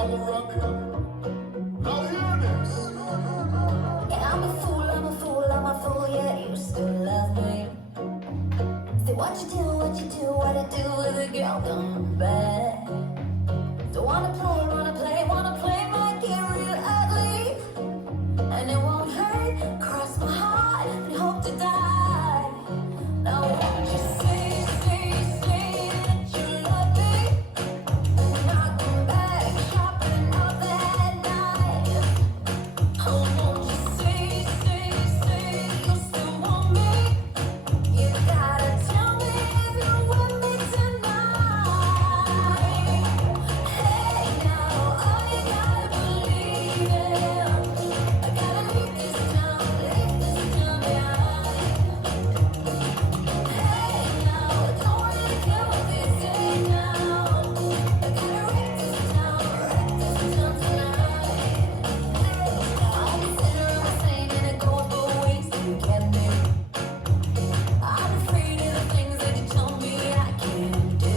I'm a fool, I'm a fool, I'm a fool, yeah, you still love me. Say what you do, what I do with a girl gone bad. Don't wanna play my game real ugly. And it won't hurt, cross my heart and hope to die. Now won't you say that you love me? And not come back shopping out that night. Oh, won't you say you still want me? You gotta tell me if you're with me tonight. Hey now, all you gotta believe in. I gotta leave this town behind. Hey now, don't really care what they say now. I gotta wreck this town tonight. I'll be sitting around saying it goes both ways, you get me. I'm afraid of the things that you tell me I can't do.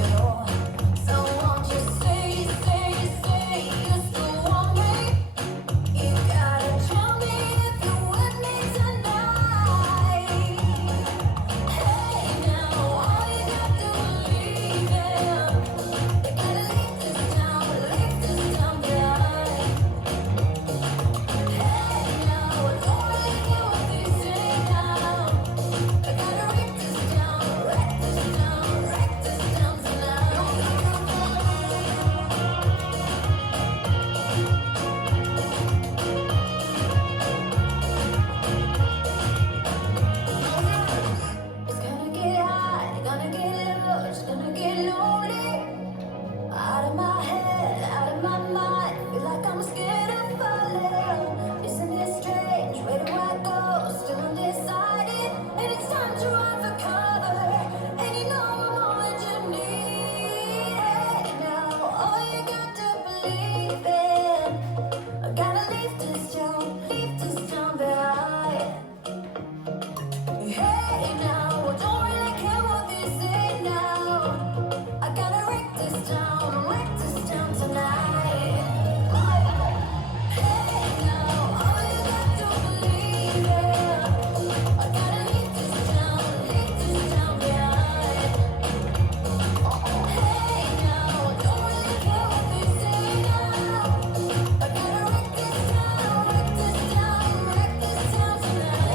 So won't you say you still want me? You gotta tell me if you're with me tonight. Hey now, all you got to believe in. You gotta leave this town behind. Hey now, don't really care what they say now. I gotta wreck this town tonight. It's gonna get hot, gonna get low, it's gonna get lonely. Out of my head, out of my mind, feel like I'm scared of falling. Isn't it strange? Where do I go? Still undecided, and it's time to run for cover. And you know I'm all that you need. Hey, now all you got to believe in. I gotta leave this town behind. Hey now, I don't really care what they say now. I gotta wreck this town tonight. Hey now, all you got to believe in. I gotta leave this town behind. Hey now, I don't really care what they say now. I gotta wreck this town tonight.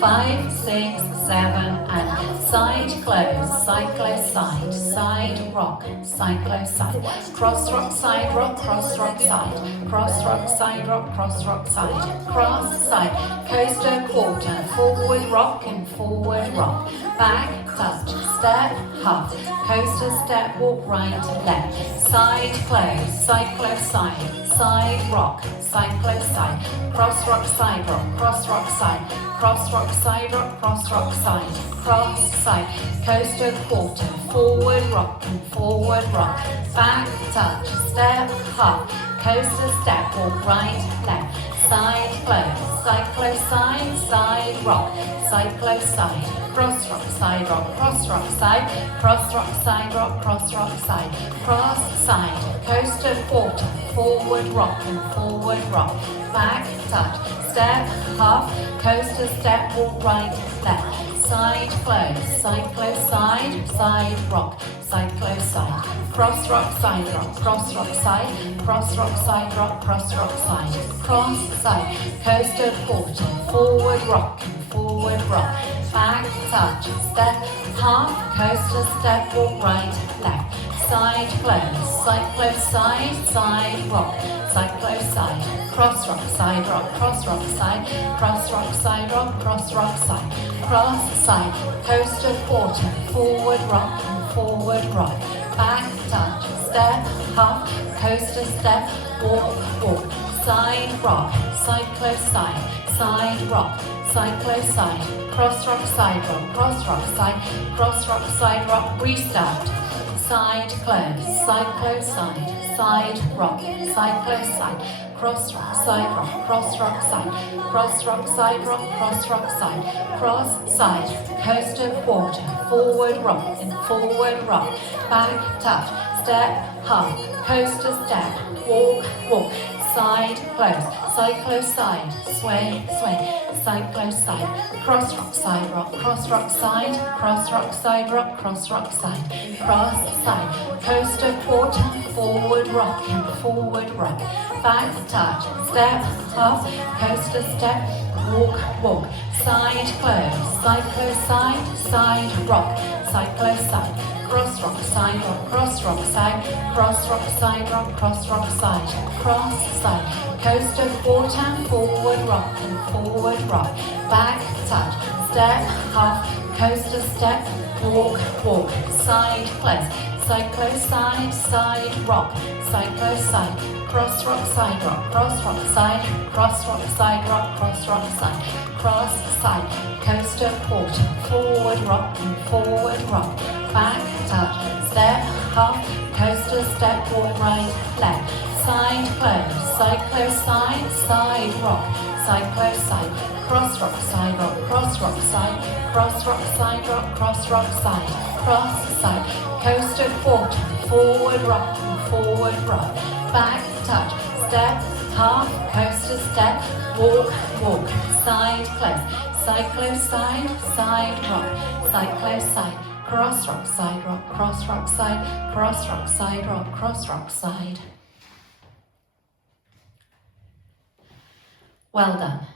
Five, six, seven, and side close, side close, side rock, side close, side, cross rock, side rock, cross rock, side rock, cross rock, side, coaster quarter, forward rock and forward rock, back touch, step, half, coaster step, walk right, left, side close, side rock, side close, side, cross rock, side rock, cross rock, side rock, cross rock, side, coaster quarter, forward rock and forward rock, back touch, step, half, coaster step, walk right, left, side close, side rock, side close, side, cross rock, side rock, cross rock, side rock, cross rock, side, coaster quarter, forward rock and forward rock, back touch, step, half, coaster step, walk right, left, side close, side close, side, side rock, side close, side, cross rock, side rock, cross rock, side, cross rock, side rock, cross rock, side, cross, side, coaster quarter, forward rock, forward rock, back touch, step, half, coaster, step, walk right, left, side close, side, side rock, side close, side, cross rock, side rock, cross rock, side, cross rock, side rock, cross rock, side, cross, side, coaster quarter, forward rock and forward rock, back touch, step, half, coaster step, walk, walk, side rock, side close, side rock, side close, side, cross rock, side rock, cross rock, side rock, restart, side close, side rock, side close, side, cross rock, side rock, cross rock, side, cross rock, side rock, cross rock, side, cross, side, coaster quarter, forward rock and forward rock, back touch, step, half, coaster step, walk, walk, side close, side, sway, sway, side close, side, cross rock, side rock, cross rock, side, cross rock, side rock, cross rock, side, cross, side, coaster quarter, forward rock and forward rock, back touch, step, half, coaster step, walk, walk, side close, side rock, side close, side, cross rock, side rock, cross rock, side, cross rock, side rock, cross rock, side, cross, side, coaster quarter, forward rock and forward rock, back touch, step, half, coaster step, walk, walk, side close, side rock, side close, side, cross rock, side rock, cross rock, side, cross rock, side rock, cross rock, side, cross, side, coaster quarter, forward rock and forward rock, back touch, step, half, coaster step, walk right, left, side close, side rock, side close, side, cross rock, side rock, cross rock, side, cross rock, side rock, cross rock, side, cross, side, coaster quarter, forward rock and forward rock, back touch, step, half, coaster step, walk, walk, side close, side rock, side close, side, cross rock, side rock, cross rock, side, cross rock, side rock, cross rock, side. Well done.